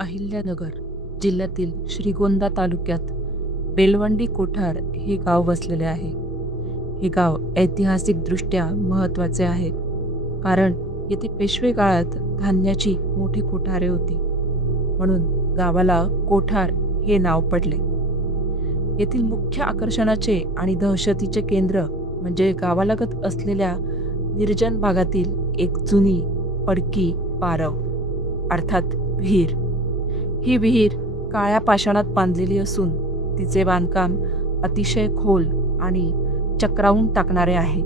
अहिल्यानगर जिल्ह्यातील श्रीगोंदा तालुक्यात बेलवंडी कोठार हे गाव वसलेले आहे. हे गाव ऐतिहासिकदृष्ट्या महत्त्वाचे आहे, कारण येथे पेशवे काळात धान्याची मोठी कोठारे होती, म्हणून गावाला कोठार हे नाव पडले. येथील मुख्य आकर्षणाचे आणि दहशतीचे केंद्र म्हणजे गावालगत असलेल्या निर्जन भागातील एक जुनी पडकी पारव अर्थात विहीर. ही विहीर काळ्या पाषाणात बांधलेली असून तिचे बांधकाम अतिशय खोल आणि चक्रावून टाकणारे आहे.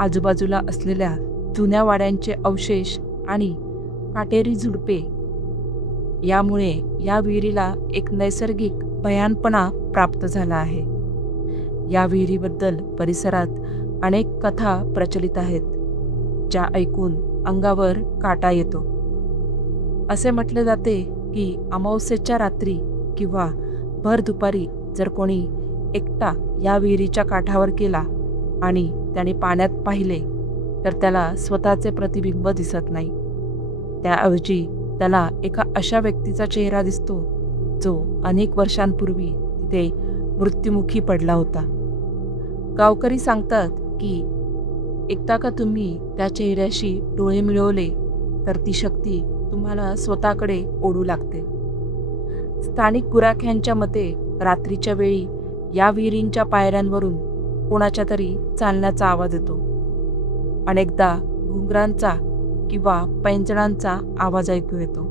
आजूबाजूला असलेल्या जुन्या वाड्यांचे अवशेष आणि काटेरी झुडपे यामुळे या विहिरीला एक नैसर्गिक भयानपणा प्राप्त झाला आहे. या विहिरीबद्दल परिसरात अनेक कथा प्रचलित आहेत, ज्या ऐकून अंगावर काटा येतो. असे म्हटले जाते की अमावस्येच्या रात्री किंवा भर दुपारी जर कोणी एकटा या विहिरीच्या काठावर गेला आणि त्याने पाण्यात पाहिले तर त्याला स्वतःचे प्रतिबिंब दिसत नाही. त्याऐवजी त्याला एका अशा व्यक्तीचा चेहरा दिसतो जो अनेक वर्षांपूर्वी तिथे मृत्युमुखी पडला होता. गावकरी सांगतात की एकदा का तुम्ही त्या चेहऱ्याशी डोळे मिळवले तर ती शक्ती तुम्हाला स्वतःकडे ओढू लागते. स्थानिक गुराख्यांच्या मते रात्रीच्या वेळी या विहिरींच्या पायऱ्यांवरून कोणाच्या तरी चालण्याचा आवाज येतो. अनेकदा घुंगरांचा किंवा पैंजणांचा आवाज ऐकू येतो.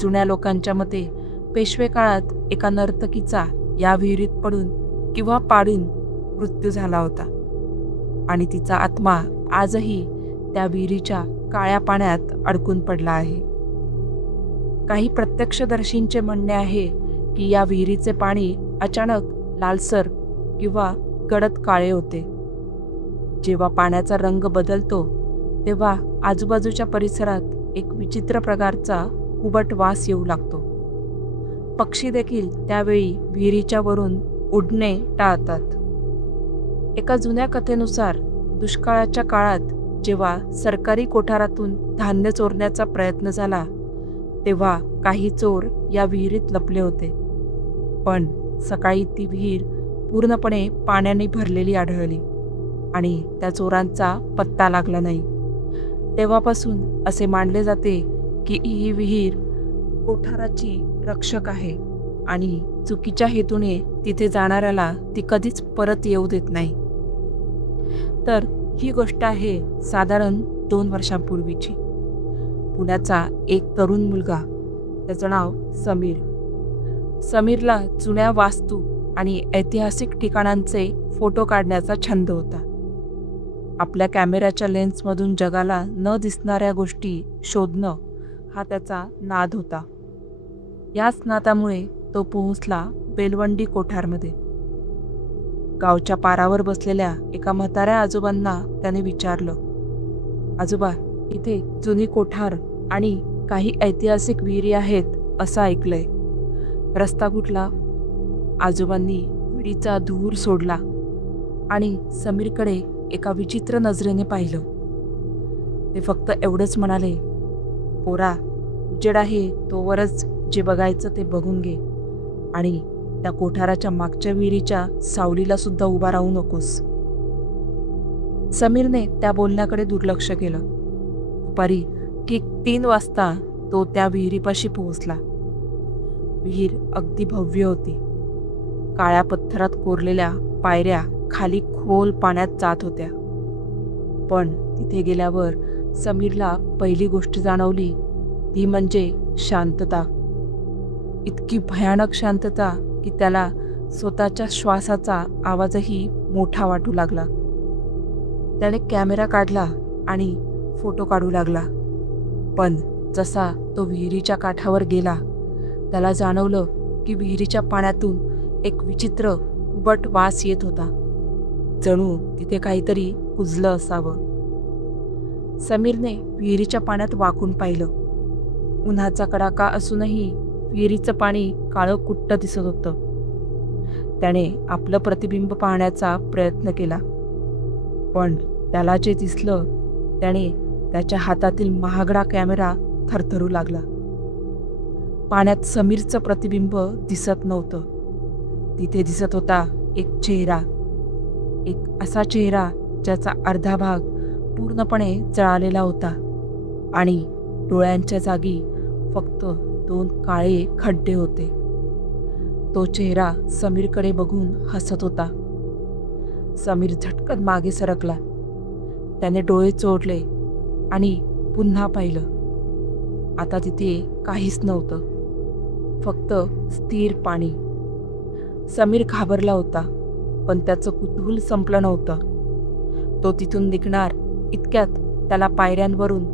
जुन्या लोकांच्या मते पेशवे काळात एका नर्तकीचा या विहिरीत पडून किंवा पाडून मृत्यू झाला होता आणि तिचा आत्मा आजही त्या विहिरीच्या काळ्या पाण्यात अडकून पडला आहे. काही प्रत्यक्षदर्शींचे म्हणणे आहे की या विहिरीचे पाणी अचानक लालसर किंवा गडद काळे होते. जेव्हा पाण्याचा रंग बदलतो तेव्हा आजूबाजूच्या परिसरात एक विचित्र प्रकारचा उबट वास येऊ लागतो. पक्षी देखील त्यावेळी विहिरीच्या वरून उडणे टाळतात. एका जुन्या कथेनुसार दुष्काळाच्या काळात जेव्हा सरकारी कोठारातून धान्य चोरण्याचा प्रयत्न झाला तेव्हा काही चोर या विहिरीत लपले होते, पण सकाळी ती विहीर पूर्णपणे पाण्याने भरलेली आढळली आणि त्या चोरांचा पत्ता लागला नाही. तेव्हापासून असे मानले जाते की ही विहीर कोठाराची रक्षक आहे आणि चुकीच्या हेतूने तिथे जाणाऱ्याला ती कधीच परत येऊ देत नाही. तर ही गोष्ट आहे साधारण 2 वर्षांपूर्वीची. पुण्याचा एक तरुण मुलगा, त्याचं नाव समीर. समीरला जुन्या वास्तू आणि ऐतिहासिक ठिकाणांचे फोटो काढण्याचा छंद होता. आपल्या कॅमेऱ्याच्या लेन्समधून जगाला न दिसणाऱ्या गोष्टी शोधणं हा त्याचा नाद होता. याच नादामुळे तो पोहोचला बेलवंडी कोठारमध्ये. गावच्या पारावर बसलेल्या एका म्हाताऱ्या आजोबांना त्याने विचारलं, आजोबा, इथे जुनी कोठार आणि काही ऐतिहासिक विहिरी आहेत असं ऐकलंय. रस्ता कुठला? आजोबांनी विहिरीचा धूर सोडला आणि समीरकडे एका विचित्र नजरेने पाहिलं. ते फक्त एवढंच म्हणाले, पोरा, उजेड आहे तोवरच जे बघायचं ते बघून घे आणि त्या कोठाराच्या मागच्या विहिरीच्या सावलीला सुद्धा उभा राहू नकोस. समीरने त्या बोलण्याकडे दुर्लक्ष केलं. दुपारी ठीक 3 वाजता तो त्या विहिरीपाशी पोहोचला. विहीर अगदी भव्य होती. काळ्या पत्थरात कोरलेल्या पायऱ्या खाली खोल पाण्यात जात होत्या. पण तिथे गेल्यावर समीरला पहिली गोष्ट जाणवली ती म्हणजे शांतता. इतकी भयानक शांतता की त्याला स्वतःच्या श्वासाचा आवाजही मोठा वाटू लागला. त्याने कॅमेरा काढला आणि फोटो काढू लागला. पण जसा तो विहिरीच्या काठावर गेला त्याला जाणवलं की विहिरीच्या पाण्यातून एक विचित्र उबट वास येत होता. जणू तिथे काहीतरी कुजलं असावं. समीरने विहिरीच्या पाण्यात वाकून पाहिलं. उन्हाचा कडाका असूनही विहिरीचं पाणी काळं कुट्ट दिसत होतं. त्याने आपलं प्रतिबिंब पाहण्याचा प्रयत्न केला, पण त्याला जे दिसलं त्याने त्याच्या हातातील महागडा कॅमेरा थरथरू लागला. पाण्यात समीरचं प्रतिबिंब दिसत नव्हतं. तिथे दिसत होता एक चेहरा, एक असा चेहरा ज्याचा अर्धा भाग पूर्णपणे जळालेला होता आणि डोळ्यांच्या जागी फक्त 2 काळे खड्डे होते. तो चेहरा समीरकडे बघून हसत होता. समीर झटकन मागे सरकला. त्याने डोळे चोळले आणि पुन्हा पाहिलं. आता तिथे काहीच नव्हतं, फक्त स्थिर पाणी. समीर घाबरला होता, पण त्याचं कुतूहल संपलं नव्हतं. तो तिथून निघणार इतक्यात त्याला पायऱ्यांवरून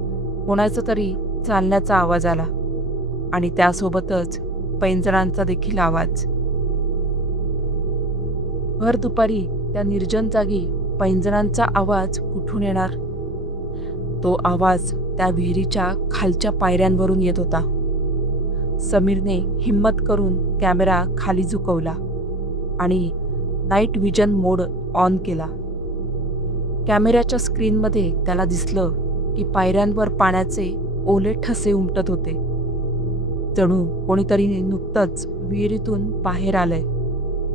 कोणाचा तरी चालण्याचा आवाज आला आणि त्यासोबतच पैंजणांचा देखील आवाज. भर दुपारी त्या निर्जन जागी पैंजणांचा आवाज कुठून येणार? तो आवाज त्या विहिरीच्या खालच्या पायऱ्यांवरून येत होता. समीरने हिम्मत करून कॅमेरा खाली झुकवला आणि नाईट विजन मोड ऑन केला. कॅमेऱ्याच्या स्क्रीनमध्ये त्याला दिसलं की पायऱ्यांवर पाण्याचे ओले ठसे उमटत होते. जणू कोणीतरी नुकतंच विहिरीतून बाहेर आलंय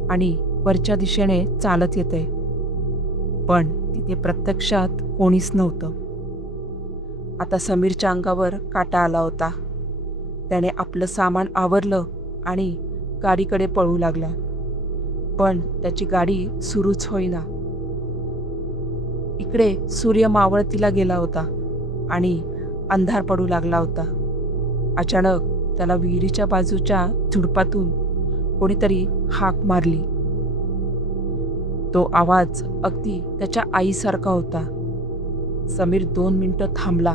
आणि वरच्या दिशेने चालत येतंय. पण तिथे प्रत्यक्षात कोणीच नव्हतं. आता समीरच्या अंगावर काटा आला होता. त्याने आपलं सामान आवरलं आणि गाडीकडे पळू लागला. पण त्याची गाडी सुरूच होईना. इकडे सूर्य मावळतीला गेला होता आणि अंधार पडू लागला होता. अचानक त्याला विहिरीच्या बाजूच्या झुडपातून कोणीतरी हाक मारली. तो आवाज अगदी त्याच्या आईसारखा होता. समीर 2 मिनिटं थांबला,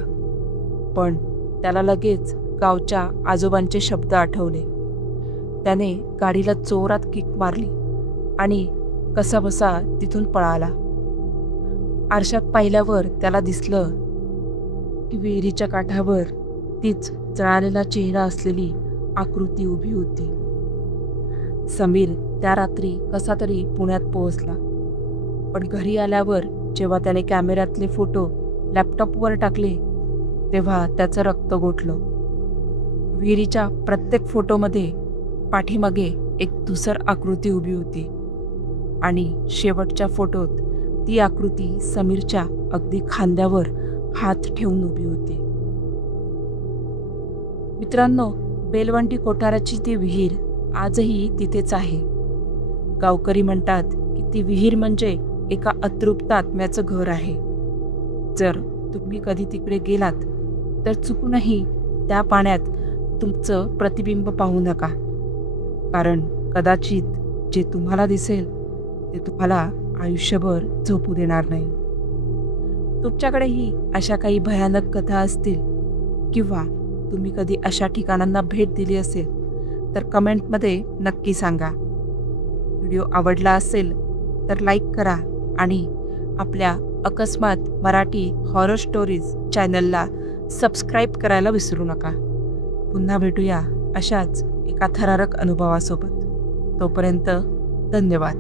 पण त्याला लगेच गावच्या आजोबांचे शब्द आठवले. त्याने गाडीला जोरात किक मारली आणि कसाबसा तिथून पळाला. आरशात पाहिल्यावर त्याला दिसलं की विहिरीच्या काठावर तीच जळालेला चेहरा असलेली आकृती उभी होती. समीर त्या रात्री कसा तरी पुण्यात पोहोचला, पण घरी आल्यावर जेव्हा त्याने कॅमेऱ्यातले फोटो लॅपटॉपवर टाकले तेव्हा त्याचं रक्त गोठलं. विहिरीच्या प्रत्येक फोटोमध्ये पाठीमागे एक धुसर आकृती उभी होती आणि शेवटच्या फोटोत ती आकृती समीरच्या अगदी खांद्यावर हात ठेवून उभी होती. मित्रांनो, बेलवंडी कोठाराची ती विहीर आजही तिथेच आहे. गावकरी म्हणतात की ती विहीर म्हणजे एका अतृप्त आत्म्याचं घर आहे. जर तुम्ही कधी तिकडे गेलात तर चुकूनही त्या पाण्यात तुमचं प्रतिबिंब पाहू नका, कारण कदाचित जे तुम्हाला दिसेल ते तुम्हाला आयुष्यभर झोपू देणार नाही. तुमच्याकडेही अशा काही भयानक कथा असतील किंवा तुम्ही कधी अशा ठिकाणांना भेट दिली असेल तर कमेंटमध्ये नक्की सांगा. व्हिडिओ आवडला असेल तर लाईक करा आणि आपल्या अकस्मात मराठी हॉरर स्टोरीज चॅनलला सबस्क्राईब करायला विसरू नका. पुन्हा भेटूया अशाच एका थरारक अनुभवासोबत. तोपर्यंत धन्यवाद.